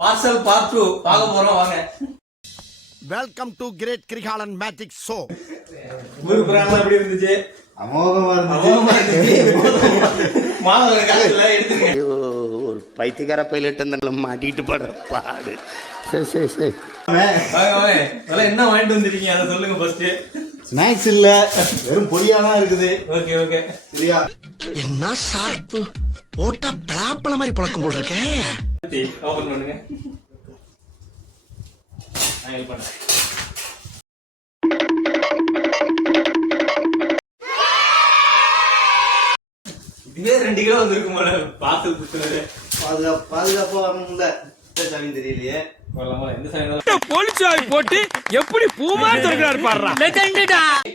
Parcel part 2 பார்க்க போறோம் வாங்க. Welcome to great Kirikalan magic show. ஊரு பிராணம் எப்படி இருந்துச்சு? அமோகமா இருந்துச்சு. மாதவர காலத்துல எடுத்துங்க. ஒரு பைத்தியக்கார பைலட் அந்த மாட்டிட்டு படுற பாடு. சரி சரி சரி வாங்க அதெல்லாம் என்ன வாங்கிட்டு வந்திருக்கீங்க அதை சொல்லுங்க ஃபர்ஸ்ட். ஸ்நாக்ஸ் இல்ல, வெறும் பொடியா தான் இருக்குது. ஓகே ஓகே சரியா? என்ன சாப்பு ஓட்டா பிளாப்பல மாதிரி பழக்கம் போல இருக்கேன். ஓபன் பண்ணுங்க. நான் ஹெல்ப் பண்றேன். இதுவே 2 கிலோ வந்திருக்கும் போல பார்சல் கொடுத்தது. பாதுகாப்பா வரணும்ல. சாமி தெரியலையே. எந்த சாமி போலீஸாய் போட்டு எப்படி பூமாரி திறக்கிறாரு பாருடா.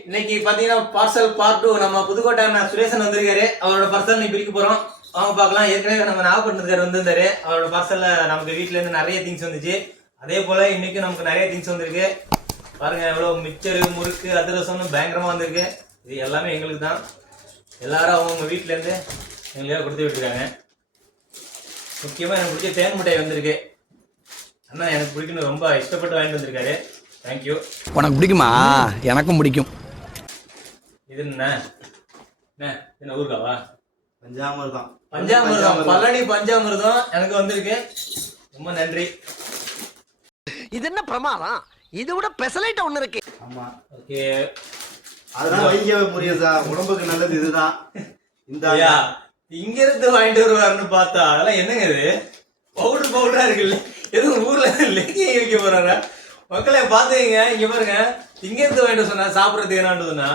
இன்னைக்கு பாத்தீங்கன்னா பார்சல் பார்ட் 2 நம்ம புதுக்கோட்டை சுரேசன் வந்திருக்காரு. அவரோட பார்சல் நீ பிரிக்க போறோம். அவங்க பார்க்கலாம். ஏற்கனவே நம்ம நாகப்பட்டினத்துக்கார் வந்திருந்தாரு. அவரோட பார்சல்ல நமக்கு வீட்டுல இருந்து நிறைய திங்ஸ் வந்துச்சு. அதே போல இன்னைக்கு நமக்கு நிறைய திங்ஸ் வந்திருக்கு. பாருங்க எவ்வளவு மிச்சரு முறுக்கு அதிரசம்னு பயங்கரமா வந்திருக்கு. இது எல்லாமே எங்களுக்கு தான். எல்லாரும் அவங்க வீட்டுல இருந்து எங்களுக்காக கொடுத்து விட்டுருக்காங்க. முக்கியமா எனக்கு பிடிச்ச தேன் மிட்டாய் வந்திருக்கு. அண்ணா எனக்கு பிடிக்குன்னு ரொம்ப இஷ்டப்பட்டு வாங்கிட்டு வந்திருக்காரு. தேங்க்யூ. உனக்கு பிடிக்குமா? எனக்கும் பிடிக்கும். இது என்ன ஊருக்காவா? பஞ்சாமிர்தம். பஞ்சாமிர்தம், பழனி பஞ்சாமிர்தம் எனக்கு வந்திருக்கு. ரொம்ப நன்றி. இது என்ன பிரமாதம்? இது விட பெசலைட் ஒண்ணு இருக்கு. ஆமா, ஓகே. அதெல்லாம் வைக்க முரியசா, உடம்புக்கு நல்லது இதுதான். இந்த இங்க இருந்து வாங்கிட்டு வருவாருன்னு பார்த்தா அதெல்லாம் என்னங்க இது? பவுடரா இருக்குல்ல. எதுவும் ஊர்ல லெக்கி வைக்க போறாங்க. மக்களை பாத்துங்க, இங்க பாருங்க. இங்க இருந்து வாங்கிட்டு சொன்னா சாப்பிடறதுக்கு என்னன்றதுன்னா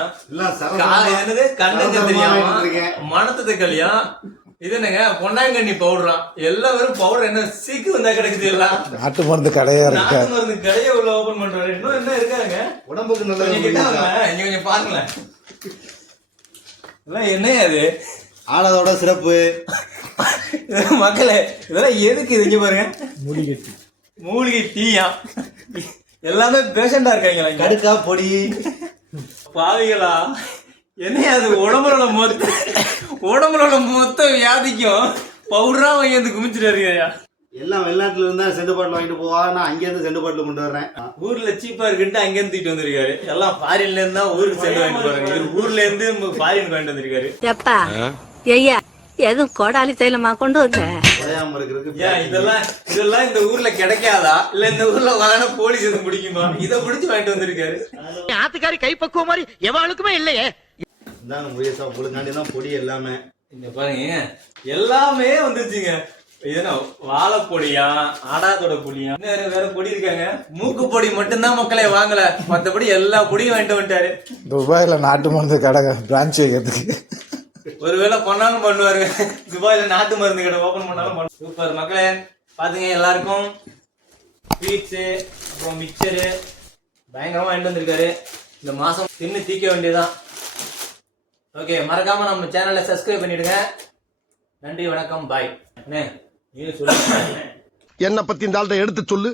என்னது கண்ணு தெரியும், மணத்து கல்யாணம். இது என்னங்க பொன்னாங்கண்ணி பவுடரா. எல்லாரும் பவுடர் என்ன சீக்கு வந்தா கிடைக்குது. எல்லாம் நாட்டு மருந்து கடையா இருக்கு. நாட்டு மருந்து கடையை உள்ள ஓபன் பண்றாரு. இன்னும் என்ன இருக்காங்க உடம்புக்கு நல்லது. இங்க கொஞ்சம் பாருங்களேன். இதெல்லாம் என்ன அது? ஆனதோட சிறப்பு. மக்களே இதெல்லாம் எதுக்கு? இது பாருங்க, மூலிகை டீயா. எல்லாமே பேஷண்டா இருக்காங்களா? கடுக்கா பொடி. பாவிகளா என்ன அது? உடம்புல மொத்த வியாதிக்கும் பவுடரா வாங்கி வந்து குமிச்சிட்டு இருக்கா. எல்லாம் வெளிநாட்டுல இருந்தா செண்டு பாட்டில் வாங்கிட்டு போவா. நான் அங்க இருந்து செண்டு பாட்டில் கொண்டு வர்றேன். ஊர்ல சீப்பா இருக்குன்ட்டு அங்க இருந்து தூக்கிட்டு வந்திருக்காரு. எல்லாம் ஃபாரின்ல இருந்து தான் ஊருக்கு சென்று வாங்கிட்டு போறாங்க. ஊர்ல இருந்து ஃபாரின் வாங்கிட்டு வந்திருக்காரு. எப்பா ஐயா எதுவும் கோடாலி தைலமா கொண்டு வந்த? இதெல்லாம் இந்த ஊர்ல கிடைக்காதா? இல்ல இந்த ஊர்ல வாங்கின போலீஸ் எதுவும் பிடிக்குமா? இதை பிடிச்சு வாங்கிட்டு வந்திருக்காரு. ஆத்துக்காரி கை பக்குவம் மாதிரி எவாளுக்குமே இல்லையே. இந்தாங்க முயசா, உங்களுக்காண்டி தான் பொடி எல்லாமே. இங்க பாருங்க எல்லாமே வந்துருச்சுங்க. இதுனா வாழைப்பொடியா, ஆடாத்தோட பொடியா, வேற பொடி இருக்காங்க. மூக்கு பொடி மட்டும்தான் மக்களே வாங்கல. மத்தபடி எல்லா பொடியும் வாங்கிட்டு வந்துட்டாரு. துபாயில நாட்டு மருந்து கடை பிரான்ச் வைக்கிறதுக்கு ஒருவேளை பண்ணாலும் பண்ணுவாருங்க. துபாயில நாட்டு மருந்து கடை ஓபன் பண்ணாலும். சூப்பர் மக்களே, பாத்துங்க எல்லாருக்கும் ஸ்வீட்ஸு அப்புறம் மிக்சரு பயங்கரமா வாங்கிட்டு வந்திருக்காரு. இந்த மாசம் தின்னு தீக்க வேண்டியதுதான். ஓகே, மறக்காம நம்ம சேனலை சப்ஸ்கிரைப் பண்ணிடுங்க. நன்றி, வணக்கம், பாய். நீங்க சொல்லுங்க. என்ன பத்தி இந்த ஆள்கிட்ட எடுத்து சொல்லு.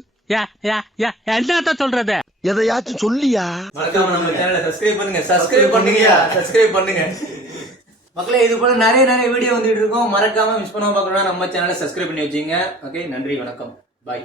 என்னத்த சொல்றது? எதையாச்சும் சொல்லியா? மறக்காம நம்ம சேனலை சப்ஸ்கிரைப் பண்ணுங்க. சப்ஸ்கிரைப் பண்ணுங்க மக்களே. இது போல நிறைய வீடியோ வந்துட்டு இருக்கோம். மறக்காம மிஸ் பண்ணாம பார்க்கணும்னா நம்ம சேனலை சப்ஸ்கிரைப் பண்ணி வச்சுங்க. ஓகே, நன்றி, வணக்கம், பாய்.